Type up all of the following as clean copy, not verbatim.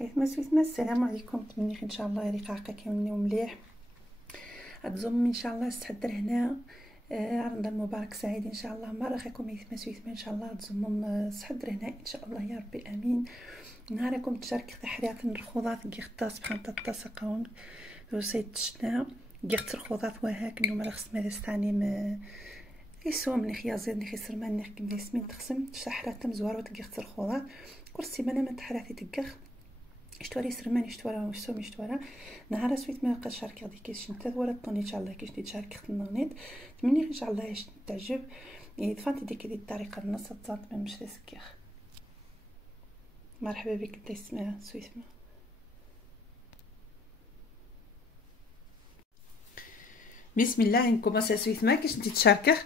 سويتما السلام عليكم. نتمنى ان شاء الله لقاء كاملين ومليح. اتزوم ان شاء الله استحضر هنا رمضان مبارك سعيد ان شاء الله. مره اخيكم سويتما ان شاء الله تزوم استحضر هنا ان شاء الله يا ربي امين. نهاركم تشارك تحريات الرخوضات قيختا سبحان تتسقون وسيد تشنا قيخت الرخوضات وهاك انه ما خص ما دستاني ما يسوم ني خيازيد ني خسرمان ني كم اسمين تقسم تحرات مزوار قيخت الرخوضات كل سيمانه من تحراتي تقخ اشتوري سرمان اشتورا وشسوم اشتورا نهار سويت ما قد شارك غادي كيش نتا ولا طوني ان شاء الله كيش تشارك خنانيت تمني ان شاء الله اش تعجب دفانتي ديك الطريقه النص تصات من مش تسكيخ. مرحبا بك انت اسمها سويتما. بسم الله انكم سويتما كيش انت تشاركه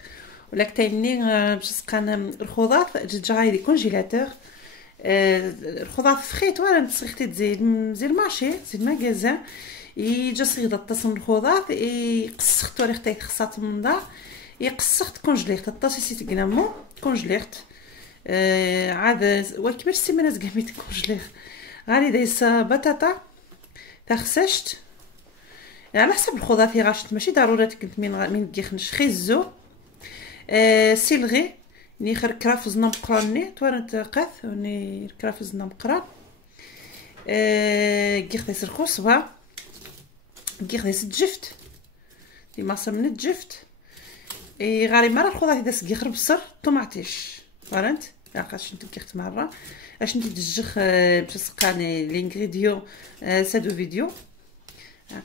ولا كتايني باش سقان الخضار جاي دي كونجيلاتور الخضار فخيت ولا نسختي تزيد المارشي زيد المغازان يجا صيد الطاسن الخضار يقسخت ولا خطيت خصات من دار يقسخت كونجليت الطاسي سيت كنامو كونجليت عاد وكبر السيمانه زقاميت كونجليت غادي دايس بطاطا تخسشت على حسب الخضار في غاشت ماشي ضروري كنت من كيخنش خيزو سيلغي ني خر كرافز نمقراني توانت قاث ني كرافز نمقران كيخ دايس الخصبه كيخ دايس الجفت دي ماصه من الجفت غاري مره الخضار داس كيخ بصر طوماطيش فهمت لاقاش انت كيخت مره اش انت تجخ باش تسقاني لينغريديون سادو فيديو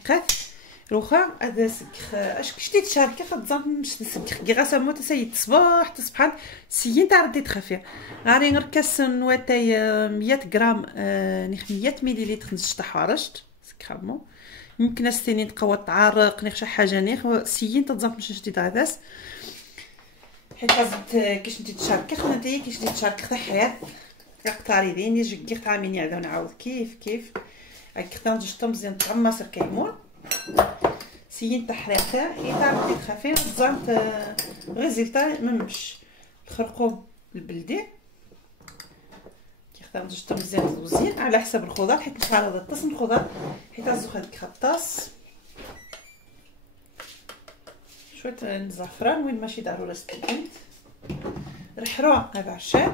قاث روخا هذا سكخ اش كشتي تشاركي خدزام باش تسكخ كي غاسا موت سيد صباح تصبحان سيين تاع ردي تخافي غاري نركس نواتاي 100 غرام 100 مليلتر نشط حارشت سكرامو يمكن استني تقوى تعرق نخ شي حاجه نخ سيين تزام باش شتي داس حيت لازم كيش انت تشاركي خدنا انت كيش انت تشاركي تحيات يقطاري دين يجي كيف تعاميني عاد نعاود كيف هاك تنجطو مزيان تعمص الكيمون سيين تحريتها يتعرف تخافين زعما ريزلتا ممش الخرقوم البلدي كيختار جوج مزيان وزين على حسب الخضار حيت نفعل هذا الطاس من الخضار حيت نزوق هذيك الطاس شويه الزعفران وين ماشي ضروري استكنت رحروه بعشان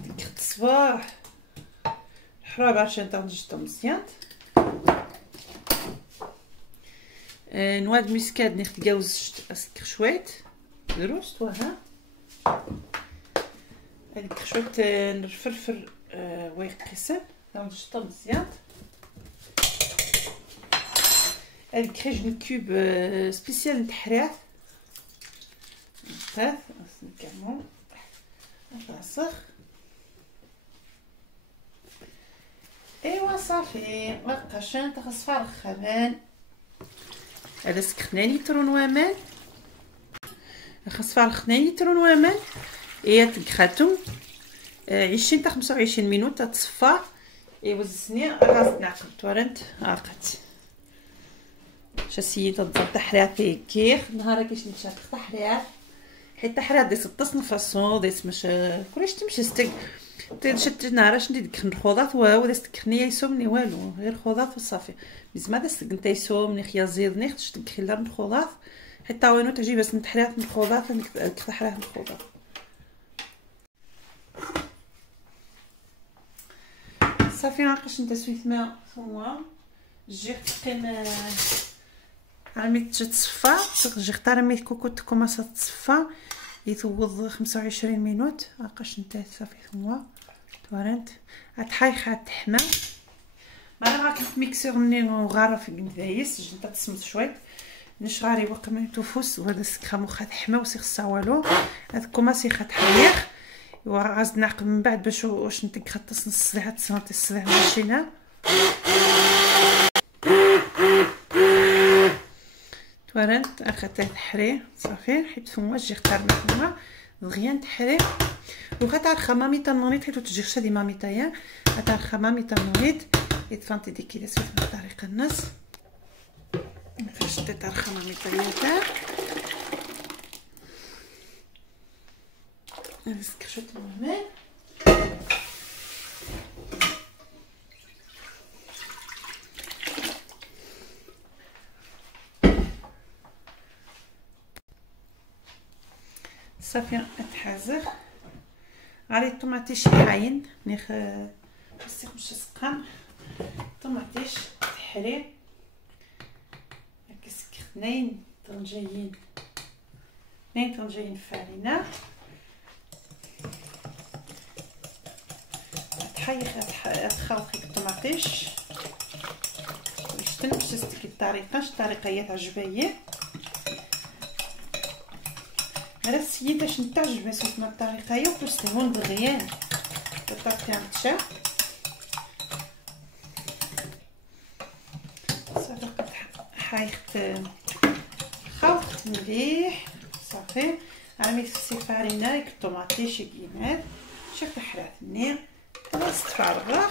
ديك الصباح رحروه بعشان تنجطو مزيان نواه مسكاد نخت جوز اسكر شويت دروست وها هذيك شويه الفلفل ويقسم نجطو مزيان هذيك خرج كوب سبيسيال للتحرير هذا كامل نطاسخ ايوا صافي مابقاش تغصفر الخبان هذا سخناني لترون وامان خصفار خناني لترون وامان هي تخاتم 20 حتى 25 مينوت تصفى وزني راس نعقل تورنت عقدت شاسيي تضبط تحرياتي كيخ نهار كيش نشاف تحريات حيت التحريات ديس الطسن فاصون ديس مش كلش تمشي ستك تشد نهار شنو ديك الخضات وهو ديس تكنيه يسومني والو غير خضات وصافي بزما ديس نتا يسومني خيازير نيخ تشد خلال من الخضات حتى وينو تعجي بس نتحريات من الخضات تحريات من الخضات صافي ناقش نتا سويت ما هو جيت تقين رميت تصفى جي اختار رميت كوكو تكوماصا تصفى يتوض 25 مينوت ناقش نتا صافي هو تورنت تحايخ تحمى مرة غاكنت ميكسور منين وغارف كندايس جنتا تصمت شويه نشغاري وقت من توفوس وهذا السكرا مخا تحمى وسي خصها والو هاد كوماسي تحيخ وغاز نعقل من بعد باش واش نتك خطس نص ساعه تصنتي الصباح ماشينا تورنت اخذت تحري صافي حيت فما جي اختار معنا دغيا تحري وخا الخمامي تنوريت حيت تجي شادي مامي تايا هذا الخمامي تنوريت يتفانتي ديك كي سويت بطريقه الناس فاش تاع الخمامي تايا تاع نسكر شويه الماء غادي الطوماطيش حاين نيخ بصي مش سقان الطوماطيش تحري هكا سكر 2 طنجين 2 طنجين فارينه تخلط الطوماطيش باش تستك الطريقه هي تعجبني انا السيد باش نتعجب بس من الطريقه هي باش تهون دغيا الطاق تاع الشا صافي حايخت خلطت مليح صافي عملت السفارينه الطوماطيش كيمات شفت حرات النير خلاص تفرغ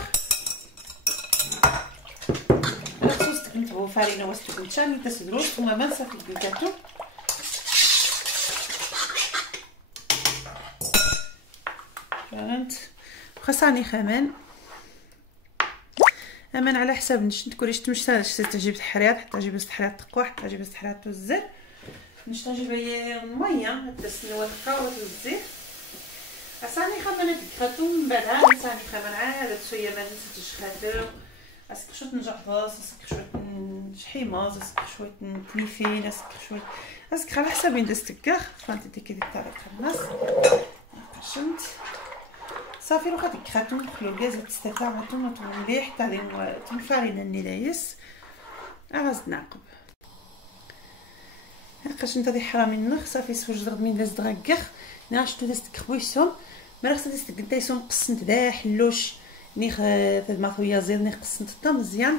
خصوص تكنتو فارينه واستو كنتشامي تسدروش ثم ما صافي بيتاتو فهمت خاصني خمان امان على حساب نشد كلش تمشي تجيب الحريات حتى تجيب الحريات تقوى حتى تجيب الحريات توزر نجيب الميه حتى السنوات تقاوت الزيت اساني خمنت خاتو من بعد عاد اساني خمن عاد شويه ما نسيتش خاتو اسك شويه نجعبص اسك شويه شحيماز اسك شويه تنيفين اسك شويه اسك على حساب ندستكخ فهمتي ديك الطريقه الناس قشمت صافي لو خاطر خاتو نخلو غاز تستفع طوماط مليح تاع الفارينه النيلايس غاز نعقب هاكاش نتا دي حرامي النخ صافي سوج دغد من داز دغاكخ ناشتو داز تكخويسهم مرخص داز تقدايسهم قسنت دا حلوش نيخ تاد ماثويا زير نيخ قسنت تا مزيان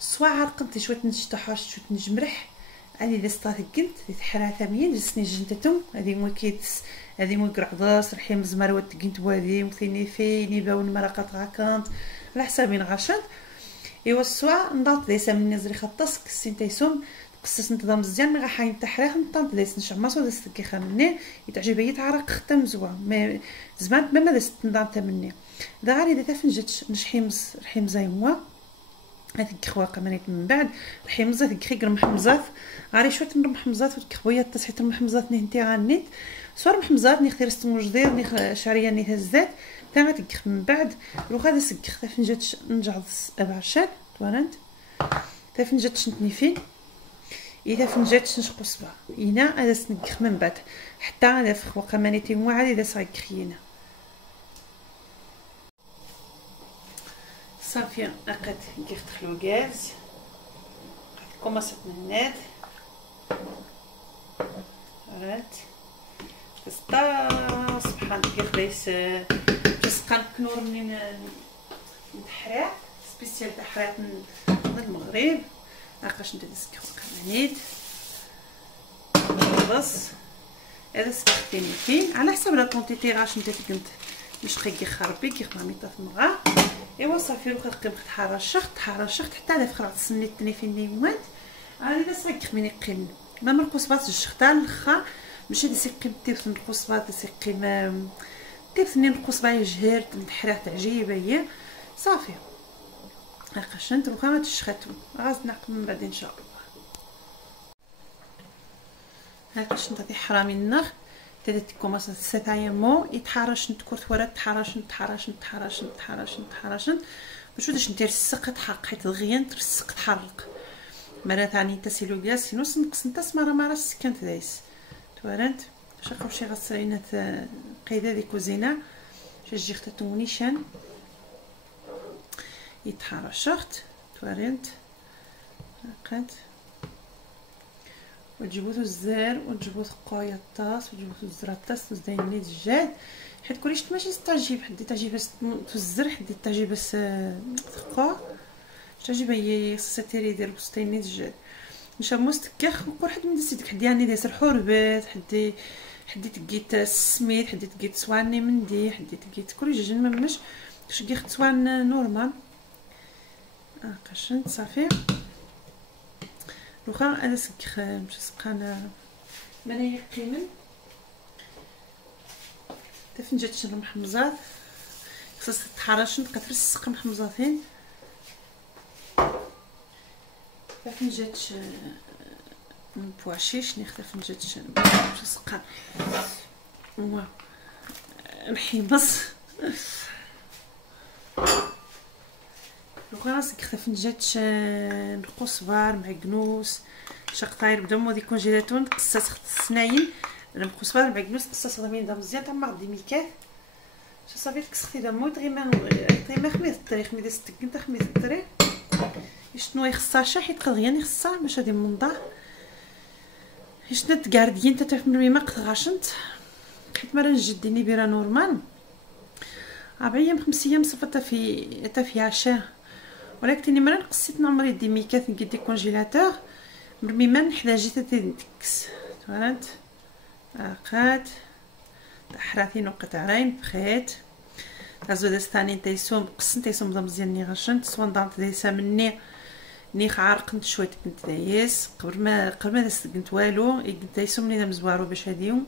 سوا عرقنت شويه نشطح شويه نجمرح هادي داز طاثقنت تحرا ثمين جسني جنتتهم هادي مو كيتس هادي مو كرعضاس رحيم زمروات تقنت وهادي مثيني في نيباون مرقات غاكانت على حسابين غاشد ايوا السوا نضات ديسا من نزري خطاس كسين تيسوم قصص نتضا مزيان مي غاحاين تحريح نطنط ديس نشماصو ديس كيخا مني يتعجبني تعرق ختم زوان ما زمان ما ديس نضام تمني دا غادي دا تفنجت نشحيمز رحيم زي هو هذيك خواقه منيت من بعد الحمزه ذيك غير محمزات غاري شويه محمزات وكخويات تصحيت المحمزات نهنتي غانيت صور محمزات نختار استمجدير نخ شعريه نيت الزيت تما تكخ من بعد لو غادي سكخ فنجات نجعض ابعشات توانت تفنجات شنتني فين اذا فنجات نشقو صبا هنا هذا سنكخ من بعد حتى هذا فخواقه منيتي مو عادي دا صايكخينا صافي لقيت كيف دخلو غاز كوماسات منات رات تسطا سبحان كيف ليس تسقى كنور من الحرات سبيسيال تاع حرات من المغرب لقاش ندير سكر قمانيت بس هذا سكرتيني فين على حسب لا كونتيتي غاش نتا كنت مش قيقي خربي كي خماميطه مغا ايوا صافي لو كتقيم تحرشخت حتى على فخرات سنيتني في النيوات هذه دا صايك خميني قيم ما مرقصبات الشختا الخا ماشي ديسي قيمتي في القصبات ديسي قيم تيفني القصبه يجهر تحرات عجيبه هي صافي هاكاشنت لو كما تشخاتو غاز نعقم من بعد ان شاء الله هاكاشنت هذه حرامي النخ تدت كوماس ستايمو يتحرش نتكرت ورا تحرش باش وداش ندير السقط حق حيت الغيان ترسق تحرق مرات ثاني تسيلو غاز نص نقص نتاس مره سكنت دايس توارنت شقاو شي غسالينات قيده دي كوزينه شجي ختتو نيشان يتحرشخت توارنت لقيت وتجيبوتو الزار وتجيبوتو قايه الطاس وتجيبوتو الزراطاس وزدايني الدجاج حيت كلشي ماشي تعجب حدي تعجب بس توزر حدي تعجب بس ثقه تعجب هي ساتيري ديال بوستيني الدجاج مشى مستكخ وكل حد من سيدك حدي يعني داير حوربات حدي تقيت السميد حدي تقيت سواني مندي حدي تقيت كل جوج ممش شكي خت سوان نورمال قشنت صافي لوخا انا سكخ مشى سقانا مانايا قيمن تفنجات شنو محمزات خصها تحرش نبقى ترسق محمزاتين فنجات بواشيش نختار فنجات مشى سقان محمص لو كان راسك خفنجات نقص صبار معكنوس شقطاير بدا مودي كونجيلاتون قصات السناين نقص صبار معكنوس قصات غامين دا مزيان تما غدي ميكات صافي كسختي دا مود غير خميس الطريق ميدا ستكنت خميس الطريق شنو يخصها شي حيت غيان يخصها باش هادي منضه شنو تكاردين تتعرف من ما قطغاشنت حيت مرة نجديني بيرا نورمال 4 ايام 5 ايام صفتا في عشاء ولكن مرة قصيت نعمري دي ميكات نقيد دي كونجيلاتور مرمي ما نحتاجي تدكس فهمت اخات حراتين وقطعين بخيت غازو داستاني تيسوم قسنت تيسوم مزيان ني غشنت سوان دارت دايسا مني ني عارقنت شويه كنت دايس قبل ما دست كنت والو كنت دايسوم ني مزوارو باش هاديهم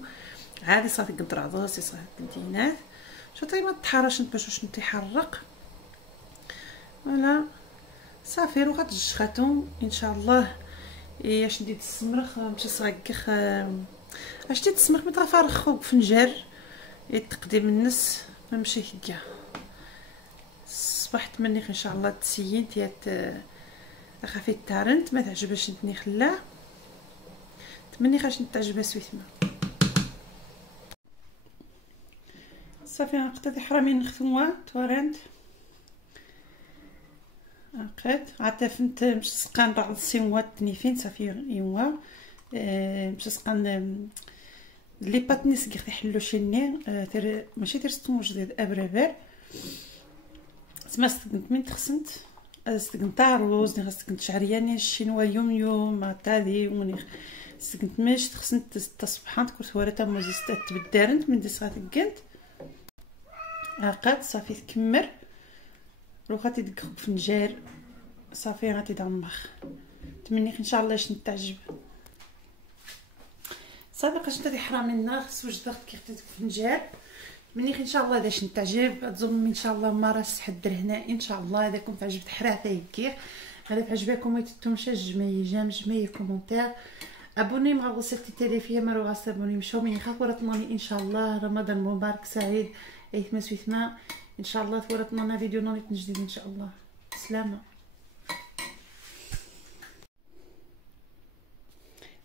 عادي صافي كنت رعضوس صافي كنتينات شو طيب ما تحرش باش واش نتحرق ولا صافي رو غتجخاتو ان شاء الله اش ندير السمرخ مشى صغكخ اش ديت السمرخ متى فارخ فنجر يتقدم الناس ما مشي هكا صبحت مني ان شاء الله تسيين تيات خافي تارنت ما تعجبش نتني خلا تمني خاش نتعجبها سويتما صافي نقطه حرامي نختموا تورنت عقد عتفنت مش سقان بعض السيموات تنيفين صافي يوا مش سقان لي باتنيس كي يحلو شيني ماشي تير ستون جديد ابرابر سمعت من تخسنت استقنت روز ني استقنت شعرياني الشينوا يوم تاعي وني استقنت ماش تخسنت الصبحات كنت ورا موزيستات تبدارنت من دي صغات كنت عقد صافي تكمر لو غادي ديك فنجار صافي غادي دمخ تمنيك ان شاء الله باش نتعجب صافي باش نتي حرامي النار سوج ضغط كي خديت فنجار تمنيك ان شاء الله باش نتعجب تظن ان شاء الله ما راس حدر هنا ان شاء الله اذا كنت عجبت حراثه هكا غادي تعجبكم ويتتم جمعي جمعي كومونتير ابوني مع غوصتي تليفيه ما روغاس ابوني مشاو من خاطر ان شاء الله رمضان مبارك سعيد ايثما سويثما ان شاء الله تورطنا لنا فيديو نوريت جديد ان شاء الله سلامه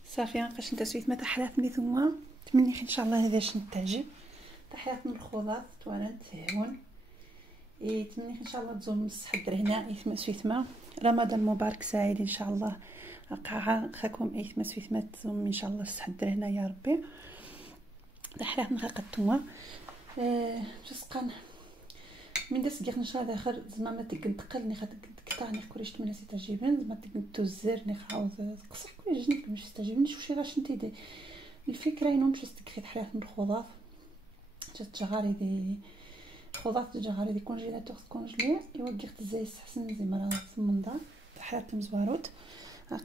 صافي نقاش نتا سويت ما تحياتني ثم تمني ان شاء الله هذاش نتعجب تحيات من الخضار توالد هون تمني ان شاء الله تزوم الصحدر هنا ايثما سويثما رمضان مبارك سعيد ان شاء الله قاعه خاكم ايثما سويثما تزوم ان شاء الله الصحدر هنا يا ربي تحيات من خاقتوما جسقان من داس كاع نشا داخل زعما ما تنتقل ني خاطر كلش تمنى سي تعجبن زعما تنتوزر ني عاود تقصر كل جنك باش تعجبني شوفي غاش انت الفكره انهم باش تكفي حياه من الخضار تجغاري دي خضار تجغاري دي كونجيلاتور كونجلي ايوا كيخت زي حسن زي مرا في المنظر حياه مزواروت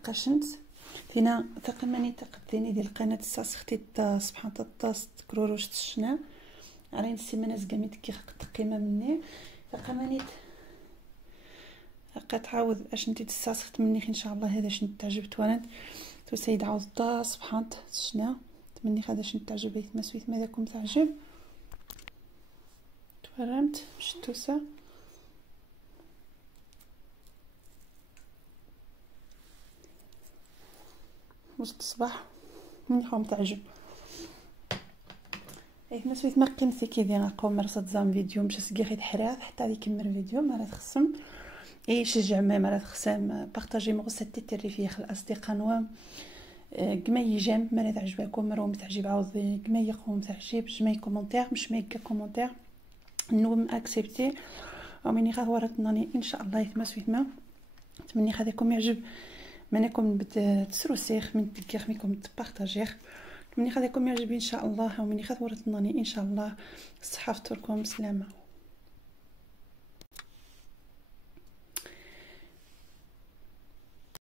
قاشنت فينا ثقمني تقديني ديال القناه ساختي سبحان الطاس كروروش تشنا على السيمانه زقاميت كي تقيمه مني فقمانيت تعاود اش نتي تساسخت مني ان شاء الله هذا شنو تعجبت وانا تو سيد عاود الطا سبحان شنا تمني هذا شنو تعجب يثما سويت ماذاكم تعجب تفرمت شتوسا وسط الصباح من يخوم تعجب ايثما سويت ما قيمتي كي ديال نقوم مرصد زام فيديو مش سقيخيت حراث حتى غادي يكمل فيديو ما راه تخصم شجع ما راه تخصم بارطاجي مغسلتي الترفيه الاصدقاء نوام كما يجام ما راه تعجبكم راه متعجب عاود كما يقوم تعجب جمعي كومونتير مش ميكا كومونتير نوم اكسبتي ومني خاورتني ان شاء الله ايثما سويت ما تمني خذيكم يعجب منكم بتسروسيخ من تكيخ ميكم تبارطاجير مني خذاكم يعجب ان شاء الله ومني خذ ورثناني ان شاء الله الصحه فطوركم سلامه.